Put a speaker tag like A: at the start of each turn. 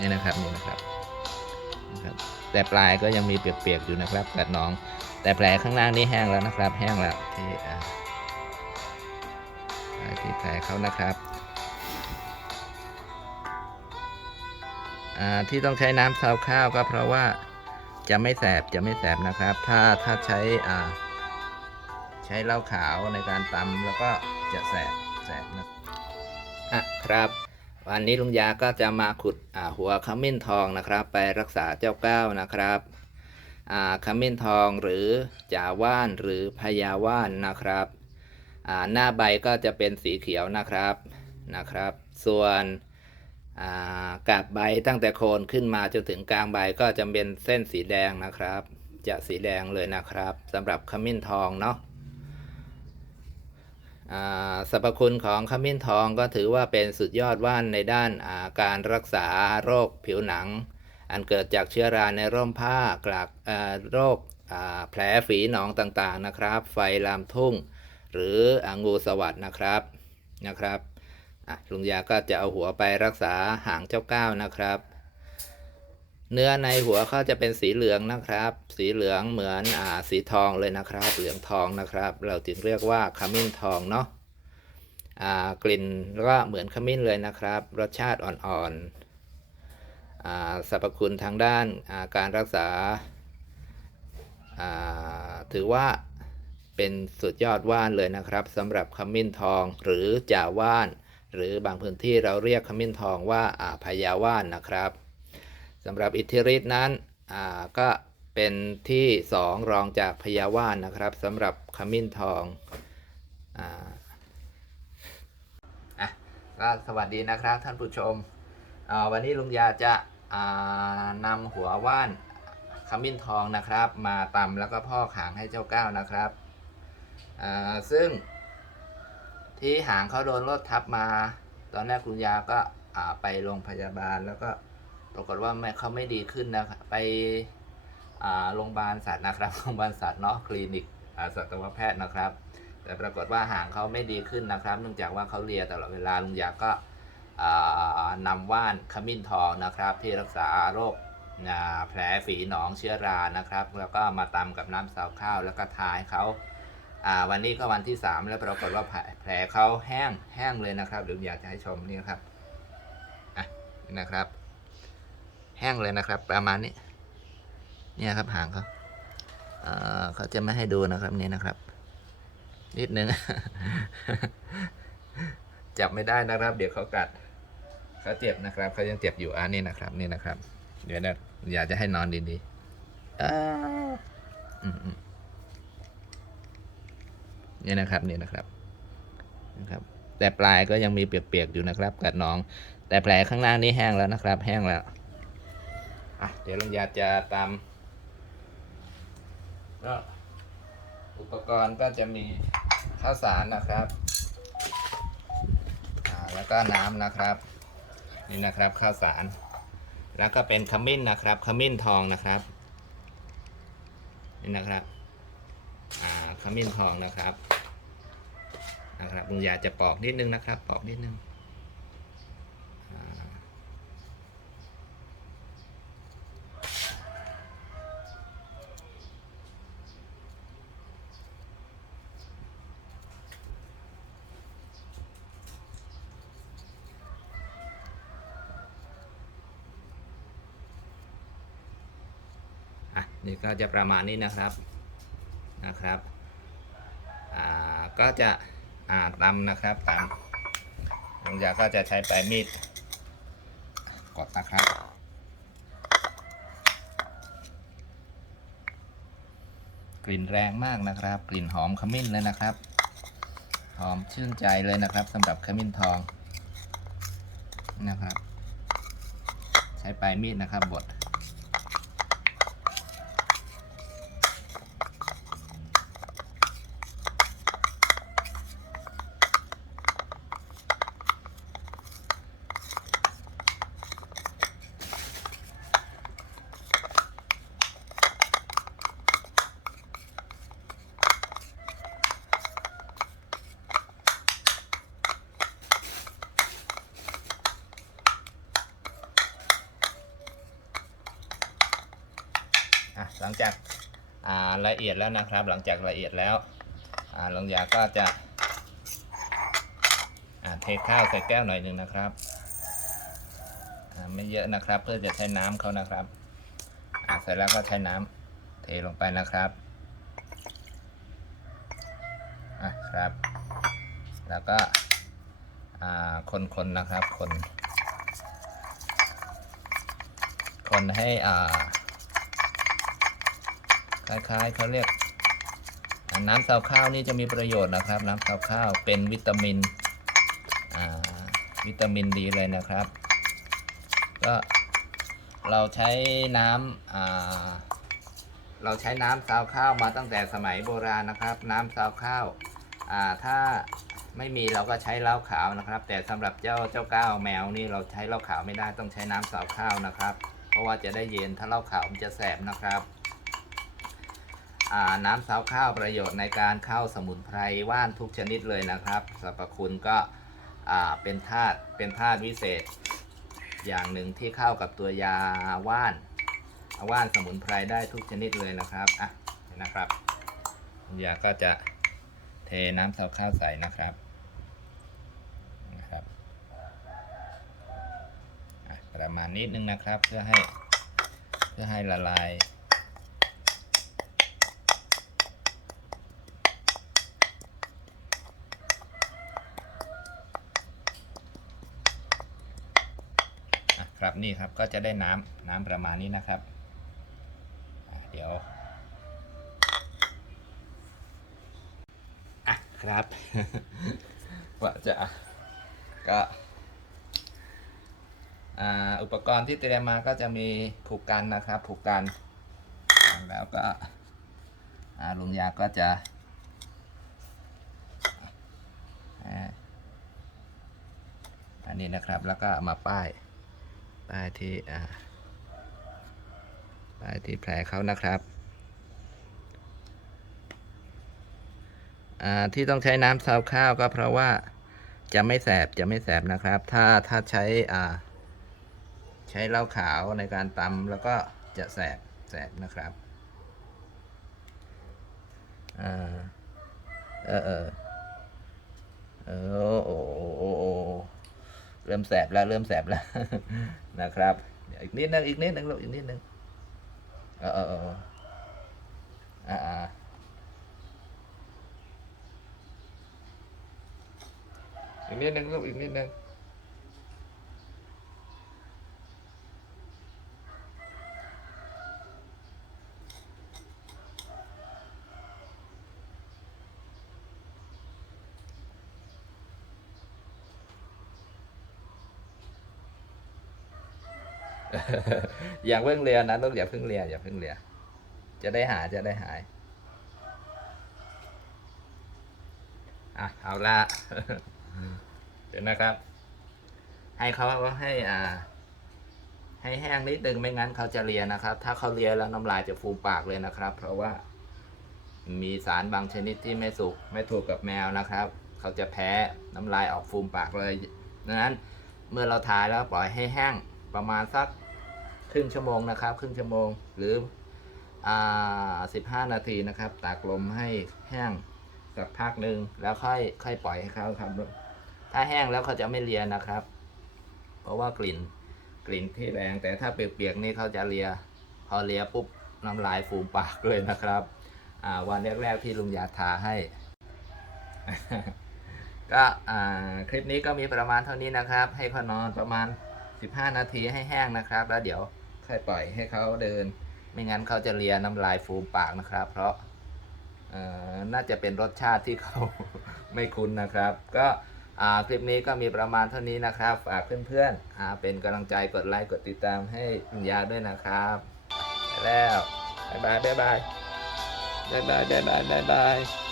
A: นี่นะครับนี่นะครับนะครับ แต่ปลายก็ยังมีเปียกๆอยู่นะครับกัดน้อง แต่แผลข้างล่างนี่แห้งแล้วนะครับ แห้งแล้วที่อ่าที่แผลเขานะครับอ่าที่ต้องใช้น้ำซาวข้าวก็เพราะว่าจะไม่แสบจะไม่แสบนะครับ ถ้าถ้าใช้อ่า ใช้เหล้าขาวในการตำแล้วก็จะแสบแสบนะอะครับ วันนี้ลุงยาก็จะมาขุดหัวขมิ้นทองนะครับ ไปรักษาเจ้าก้าวนะครับขมิ้นทองหรือจ่าว่านหรือพญาว่านนะครับหน้าใบก็จะเป็นสีเขียวนะครับนะครับ ส่วนอ่ากาบใบตั้งแต่โคนขึ้นมาจนถึงกลางใบก็จะเป็นเส้นสีแดงนะครับ จะสีแดงเลยนะครับสำหรับขมิ้นทองเนาะ สรรพคุณของขมิ้นทองก็ถือว่าเป็นสุดยอดว่านในด้านาการรักษาโรคผิวหนัง อันเกิดจากเชื้อราในร่มผ้ากลากาโรคแผลฝีหนองต่างๆนะครับ ไฟลามทุ่ง หรือองูสวัสดนะครับนะครับลุงยาก็จะเอาหัวไปรักษาหางเจ้าก้าวนะครับ เนื้อในหัวเขาจะเป็นสีเหลืองนะครับ สีเหลืองเหมือนอ่าสีทองเลยนะครับ เหลืองทองนะครับ เราจึงเรียกว่าขมิ้นทองเนาะอ่ากลิ่นก็เหมือนขมิ้นเลยนะครับ รสชาติอ่อนๆอ่าสรรพคุณทางด้านอ่าการรักษาอ่าถือว่าเป็นสุดยอดว่านเลยนะครับสำหรับขมิ้นทองหรือจ่าว่าน หรือบางพื้นที่เราเรียกขมิ้นทองว่าอ่าพญาว่านนะครับ สำหรับอิทธิฤทธิ์นั้นก็เป็นที่สองรองจากพญาว่านนะครับสำหรับขมิ้นทองอ่าอะก็สวัสดีนะครับท่านผู้ชม วันนี้ลุงยาจะานำหัวว่านขมิ้นทองนะครับ มาตำแล้วก็พ่อกหางให้เจ้าก้าวนะครับ ซึ่งที่หางเขาโดนรถทับมา ตอนแรกลุงยาก็าไปโรงพยาบาลแล้วก็ ปรากฏว่าไม่เขาไม่ดีขึ้นนะครับไปโรงพยาบาลสัตว์นะครับโรงพยาบาลสัตว์เนาะคลินิกสัตวแพทย์นะครับ แต่ปรากฏว่าหางเขาไม่ดีขึ้นนะครับเนื่องจากว่าเขาเลียตลอดเวลาลุงยาก็อ่านำว่านขมิ้นทองนะครับ ที่รักษาโรคแผลฝีหนองเชื้อรานะครับ แล้วก็มาตำกับน้ำสาวข้าวแล้วก็ทาให้เขาวันนี้ก็วันที่ 3 แล้วปรากฏว่าแผลเขาแห้งแห้งเลยนะครับเดี๋ยวอยากจะให้ชมนี่นะครับนี่นะครับ แห้งเลยนะครับ ประมาณนี้ เนี่ยครับหางเขาเอ่อเขาจะไม่ให้ดูนะครับนี่นะครับ นิดนึง จับไม่ได้นะครับ เดี๋ยวเขากัดเขาเจ็บนะครับเขายังเจ็บอยู่อ่านี่นะครับ นี่นะครับ เดี๋ยวนะอยากจะให้นอนดีๆอ่าอืมอืมนี่นะครับนี่นะครับนะครับ แต่ปลายก็ยังมีเปียกๆอยู่นะครับ กัดน้อง แต่แผลข้างล่างนี่แห้งแล้วนะครับ แห้งแล้ว อะเดี๋ยวลุงยาจะตามก็อุปกรณ์ก็จะมีข้าวสารนะครับอ่าแล้วก็น้ำนะครับ นี่นะครับข้าวสาร แล้วก็เป็นขมิ้นนะครับขมิ้นทองนะครับ นี่นะครับอ่าขมิ้นทองนะครับนะครับลุงยาจะปอกนิดนึงนะครับ ปอกนิดนึง นี่ก็จะประมาณนี้นะครับนะครับอ่าก็จะอ่าตำนะครับตำลุงยาก็จะใช้ปลายมีดกดนะครับกลิ่นแรงมากนะครับ กลิ่นหอมขมิ้นเลยนะครับ หอมชื่นใจเลยนะครับสำหรับขมิ้นทองนะครับ ใช้ปลายมีดนะครับบด อ หลังจากอ่า ละเอียดแล้วนะครับ หลังจากละเอียดแล้วอ่าลุงยาก็จะเทข้าวใส่แก้วหน่อยหนึ่งนะครับไม่เยอะนะครับ เพื่อจะใช้น้ำเขานะครับเสร็จแล้วก็ใช้น้ำเทลงไปนะครับอะครับ แล้วก็คนๆนะครับ คน คนให้อ่า คล้ายๆเขาเรียก น้ำซาวข้าวนี่จะมีประโยชน์นะครับ น้ำซาวข้าวเป็นวิตามินาวิตามินดีเลยนะครับ ก็เราใช้น้ำเราใช้น้ำซาวข้าวมาตั้งแต่สมัยโบราณนะครับ น้ำซาวข้าวาถ้าไม่มีเราก็ใช้เหล้าขาวนะครับ แต่สำหรับเจ้าเจ้าก้าวแมวนี่เราใช้เหล้าขาวไม่ได้ต้องใช้น้ำซาวข้าวนะครับ เพราะว่าจะได้เย็นถ้าเหล้าขาวมันจะแสบนะครับ น้ำซาวข้าวประโยชน์ในการเข้าสมุนไพรว่านทุกชนิดเลยนะครับสรรพคุณก็เป็นธาตุเป็นธาตุวิเศษ อย่างหนึ่งที่เข้ากับตัวยาว่านว่านสมุนไพรได้ทุกชนิดเลยนะครับอะเห็นนะครับยาก็จะเทน้ำซาวข้าวใส่นะครับนะครับประมาณนิดนึงนะครับเพื่อให้เพื่อให้ละลาย ครับนี่ครับก็จะได้น้ำน้ำประมาณนี้นะครับ เดี๋ยวอะครับว่าจะก็อ่าอุปกรณ์ที่เตรียมมาก็จะมีผูกกันนะครับ ผูกกัน แล้วก็อ่าลุงยาก็จะอ่าอันนี้นะครับแล้วก็มาป้าย ป้ายที่อ่าป้ายที่แผลเขานะครับอ่าที่ต้องใช้น้ำซาวข้าวก็เพราะว่าจะไม่แสบจะไม่แสบนะครับ ถ้าถ้าใช้อ่าใช้เหล้าขาวในการตำแล้วก็จะแสบแสบนะครับอ่าเออเออเออโอ้โอ้โอ้โอ้ เริ่มแสบแล้ว เริ่มแสบแล้วนะครับ อีกนิดนึงอีกนิดนึงลูกอีกนิดนึงเออเออเอออ่าอ่าอีกนิดนึงลูกอีกนิดนึง อย่าเพิ่งเรียนนะลูกอย่าเพิ่งเรียนอย่าเพิ่งเรียนจะได้หายจะได้หายอะเอาละเดี๋ยวนะครับ ให้เขาให้อ่า ให้แห้งนิดนึงไม่งั้นเขาจะเลียนะครับ ถ้าเขาเลียแล้วน้ำลายจะฟูมปากเลยนะครับ เพราะว่ามีสารบางชนิดที่ไม่สุกไม่ถูกกับแมวนะครับ เขาจะแพ้น้ำลายออกฟูมปากเลยดังนั้นเมื่อเราทายแล้วปล่อยให้แห้งประมาณสัก ครึ่งชั่วโมงนะครับ ครึ่งชั่วโมงหรืออ่าสิบห้านาทีนะครับ ตากลมให้แห้งสักพักหนึ่งแล้วค่อยค่อยปล่อยให้เขาครับ ถ้าแห้งแล้วเขาจะไม่เลียนะครับ เพราะว่ากลิ่นกลิ่นที่แรง แต่ถ้าเปียกๆนี่เขาจะเลีย พอเลียปุ๊บน้ำลายฟูมปากเลยนะครับอ่าวันแรกๆที่ลุงยาทาให้ ก็อ่าคลิปนี้ก็มีประมาณเท่านี้นะครับ ให้เขานอนประมาณ 15 นาทีให้แห้งนะครับ แล้วเดี๋ยวค่อยปล่อยให้เขาเดิน ไม่งั้นเขาจะเลียน้ำลายฟูมปากนะครับ เพราะน่าจะเป็นรสชาติที่เขา ไม่คุ้นนะครับ ก็คลิปนี้ก็มีประมาณเท่านี้นะครับ ฝากเพื่อนๆเป็นกำลังใจกดไลค์กดติดตามให้ลุงยาด้วยนะครับแล้วบายบายบ๊ายบายบ๊ายบายบ๊ายบายบ๊ายบาย